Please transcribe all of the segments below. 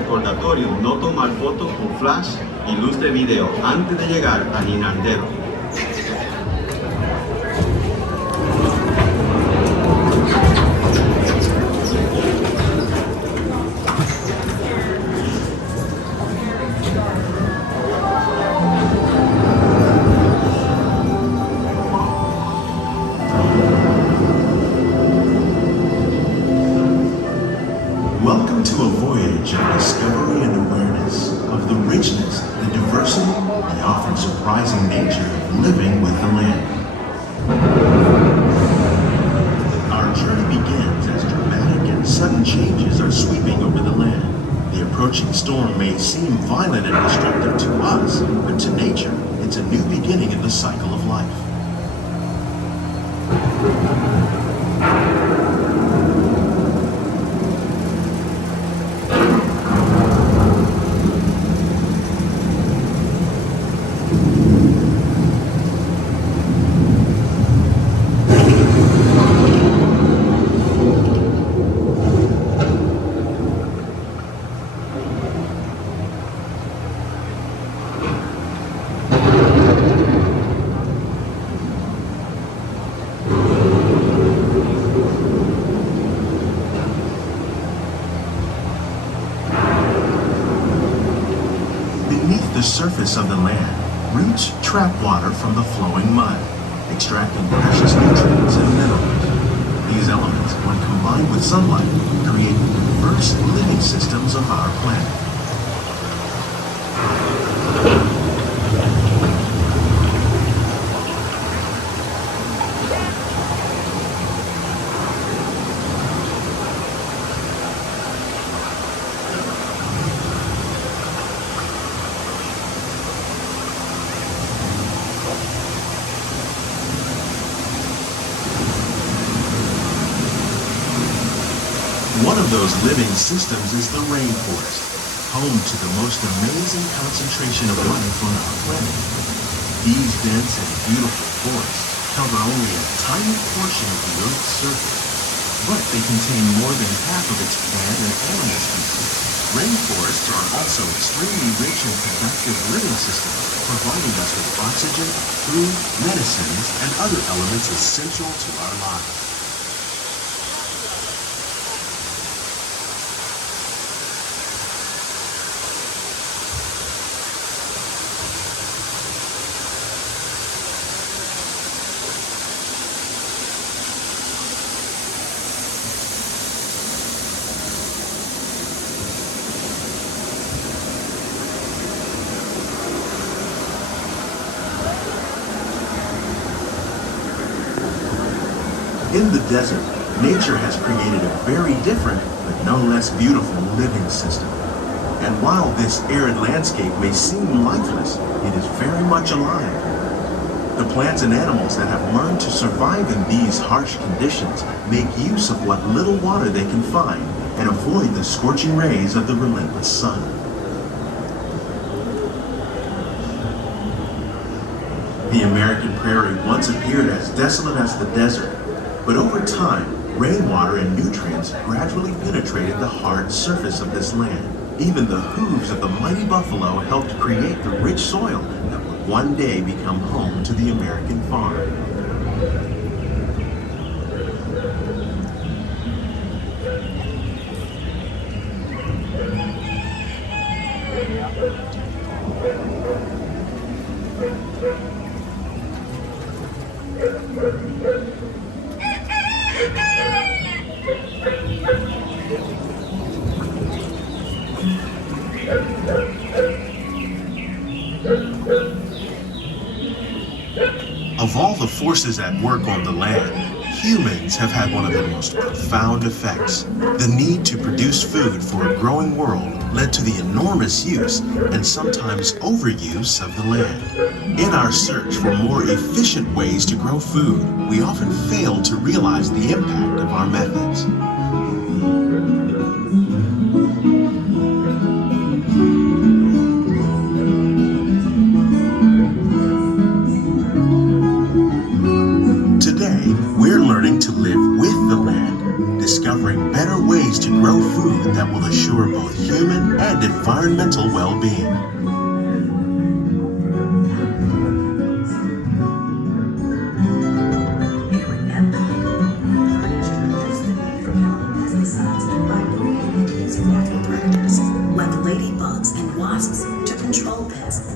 recordatorio no tomar fotos con flash y luz de video antes de llegar al inardero. Welcome to a voyage of discovery and awareness of the richness, the diversity, the often surprising nature of living with the land. Our journey begins as dramatic and sudden changes are sweeping over the land. The approaching storm may seem violent and destructive to us, but to nature, it's a new beginning in the cycle of life. Beneath the surface of the land, roots trap water from the flowing mud, extracting precious nutrients and minerals. These elements, when combined with sunlight, create the diverse living systems of our planet. One of those living systems is the rainforest, home to the most amazing concentration of life on our planet. These dense and beautiful forests cover only a tiny portion of the Earth's surface, but they contain more than half of its plant and animal species. Rainforests are also extremely rich and productive living systems, providing us with oxygen, food, medicines, and other elements essential to our lives. In the desert, nature has created a very different, but no less beautiful living system. And while this arid landscape may seem lifeless, it is very much alive. The plants and animals that have learned to survive in these harsh conditions make use of what little water they can find and avoid the scorching rays of the relentless sun. The American prairie once appeared as desolate as the desert. But over time, rainwater and nutrients gradually penetrated the hard surface of this land. Even the hooves of the mighty buffalo helped create the rich soil that would one day become home to the American farm. Of all the forces at work on the land, humans have had one of the most profound effects. The need to produce food for a growing world led to the enormous use and sometimes overuse of the land. In our search for more efficient ways to grow food, we often fail to realize the impact of our methods. Discovering better ways to grow food that will assure both human and environmental well-being. Here at Epcot, we're learning to reduce the need for chemical pesticides by breeding and using natural predators like ladybugs and wasps to control pests.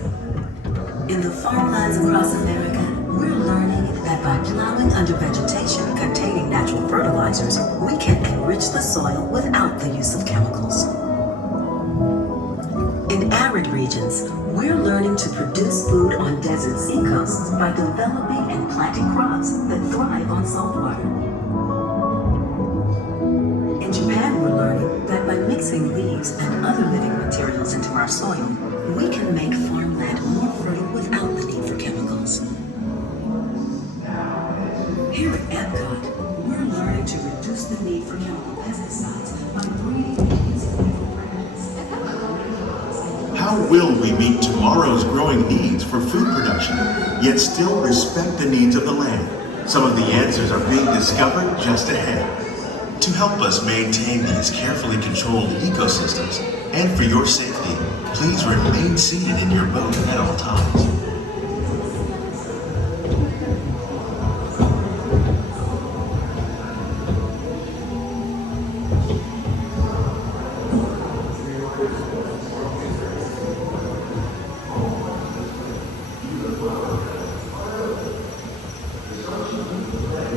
In the farmlands across America, we're learning that by plowing under vegetation containing natural fertilizers, we can enrich the soil without the use of chemicals. In arid regions, we're learning to produce food on desert seacoasts by developing and planting crops that thrive on salt water. In Japan, we're learning that by mixing leaves and other living materials into our soil, we can make farmland more fertile without the need for chemicals. Here at Epcot, we're learning to reduce the need for chemical pesticides by breeding and using natural predators. How will we meet tomorrow's growing needs for food production, yet still respect the needs of the land? Some of the answers are being discovered just ahead. To help us maintain these carefully controlled ecosystems, and for your safety, please remain seated in your boat at all times.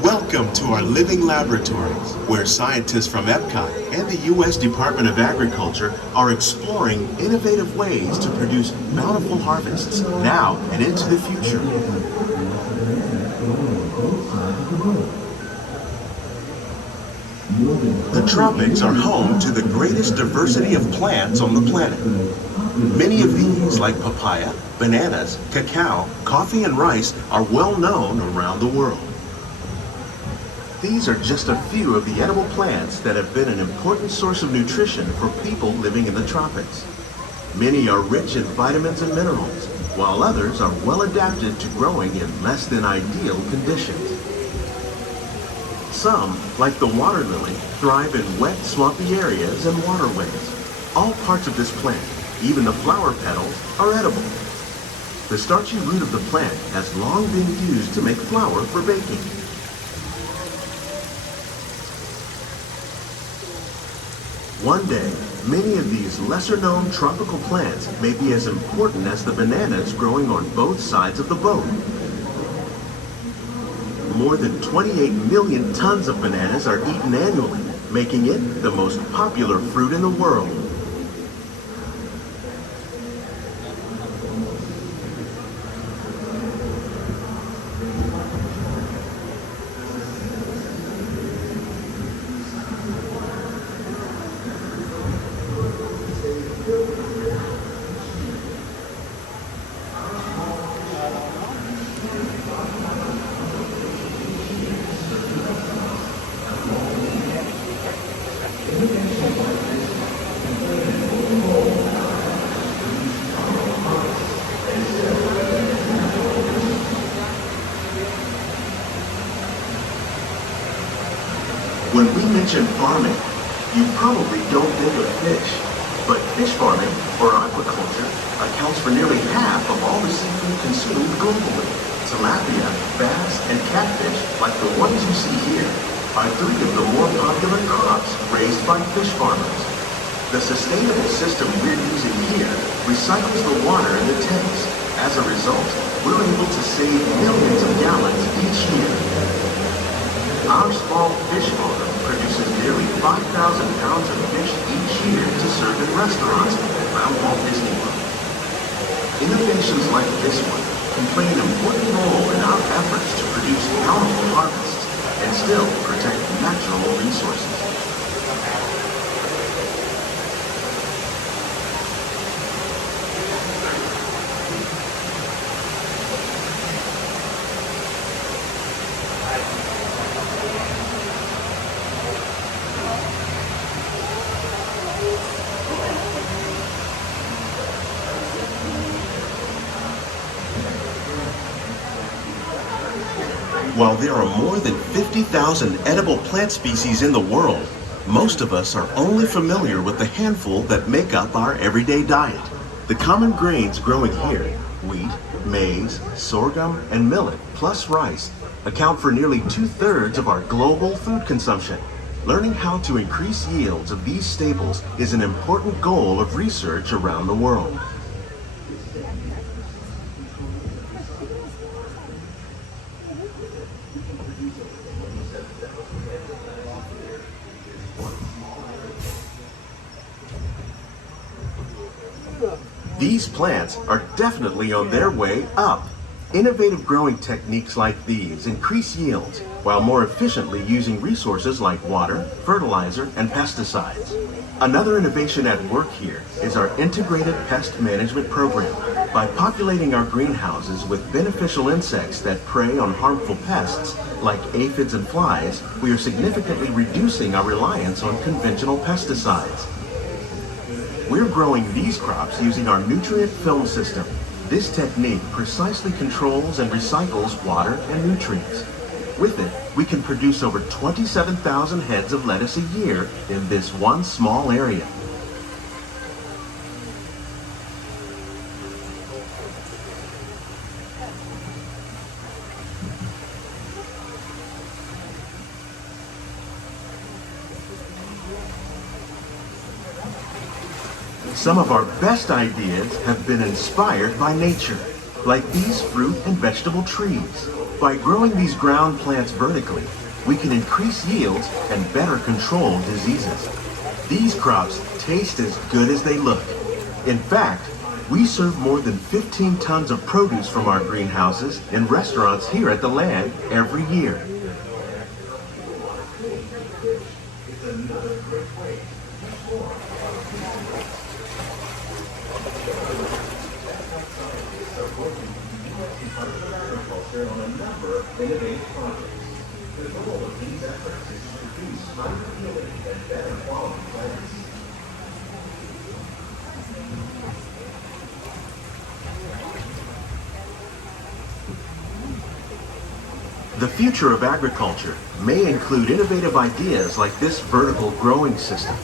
Welcome to our living laboratories, where scientists from Epcot and the U.S. Department of Agriculture are exploring innovative ways to produce bountiful harvests now and into the future. The tropics are home to the greatest diversity of plants on the planet. Many of these, like papaya, bananas, cacao, coffee, and rice, are well known around the world. These are just a few of the edible plants that have been an important source of nutrition for people living in the tropics. Many are rich in vitamins and minerals, while others are well adapted to growing in less than ideal conditions. Some, like the water lily, thrive in wet, swampy areas and waterways. All parts of this plant, even the flower petals, are edible. The starchy root of the plant has long been used to make flour for baking. One day, many of these lesser-known tropical plants may be as important as the bananas growing on both sides of the boat. More than 28 million tons of bananas are eaten annually, making it the most popular fruit in the world. When we mention farming, you probably don't think of fish. But fish farming, or aquaculture, accounts for nearly half of all the seafood consumed globally. Tilapia, bass, and catfish, like the ones you see here, are three of the more popular crops raised by fish farmers. The sustainable system we're using here recycles the water in the tanks. As a result, we're able to save millions of gallons each year. Our small fish farm produces nearly 5,000 pounds of fish each year to serve in restaurants around Walt Disney World. Innovations like this one can play an important role in our efforts to produce bountiful harvests and still protect natural resources. While there are more than 50,000 edible plant species in the world, Most of us are only familiar with the handful that make up our everyday diet. The common grains growing here, wheat, maize, sorghum, and millet, plus rice, account for nearly 2/3 of our global food consumption. Learning how to increase yields of these staples is an important goal of research around the world. These plants are definitely on their way up. Innovative growing techniques like these increase yields while more efficiently using resources like water, fertilizer, and pesticides. Another innovation at work here is our integrated pest management program. By populating our greenhouses with beneficial insects that prey on harmful pests like aphids and flies, we are significantly reducing our reliance on conventional pesticides. We're growing these crops using our nutrient film system. This technique precisely controls and recycles water and nutrients. With it, we can produce over 27,000 heads of lettuce a year in this one small area. Some of our best ideas have been inspired by nature, like these fruit and vegetable trees. By growing these ground plants vertically, we can increase yields and better control diseases. These crops taste as good as they look. In fact, we serve more than 15 tons of produce from our greenhouses in restaurants here at the land every year. The future of agriculture may include innovative ideas like this vertical growing system.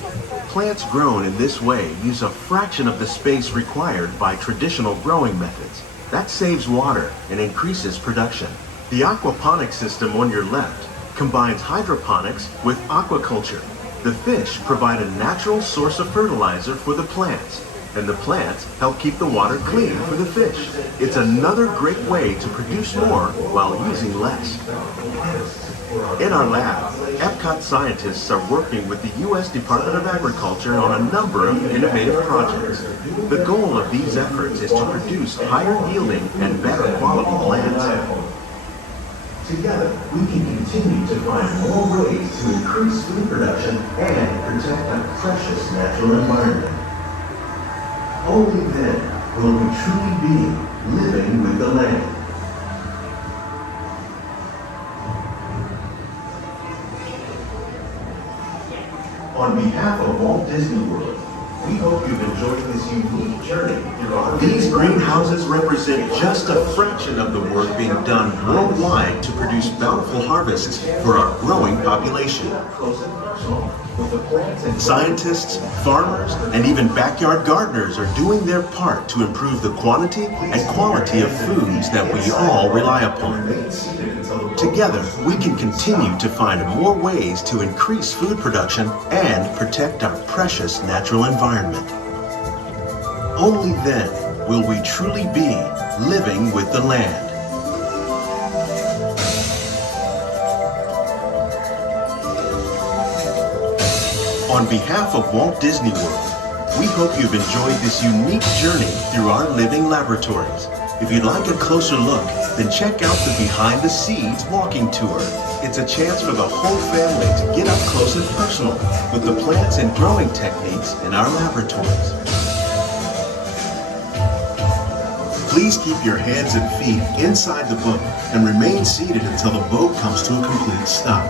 Plants grown in this way use a fraction of the space required by traditional growing methods. That saves water and increases production. The aquaponics system on your left combines hydroponics with aquaculture. The fish provide a natural source of fertilizer for the plants, and the plants help keep the water clean for the fish. It's another great way to produce more while using less. In our lab, Epcot scientists are working with the U.S. Department of Agriculture on a number of innovative projects. The goal of these efforts is to produce higher yielding and better quality plants. Together, we can continue to find more ways to increase food production and protect our precious natural environment. Only then will we truly be living with the land. On behalf of Walt Disney World, we hope you've enjoyed this unique journey through our... These greenhouses represent just a fraction of the work being done worldwide to produce bountiful harvests for our growing population. Scientists, farmers, and even backyard gardeners are doing their part to improve the quantity and quality of foods that we all rely upon. Together, we can continue to find more ways to increase food production and protect our precious natural environment. Only then will we truly be living with the land. On behalf of Walt Disney World, we hope you've enjoyed this unique journey through our living laboratories. If you'd like a closer look, then check out the Behind the Seeds walking tour. It's a chance for the whole family to get up close and personal with the plants and growing techniques in our laboratories. Please keep your hands and feet inside the boat and remain seated until the boat comes to a complete stop.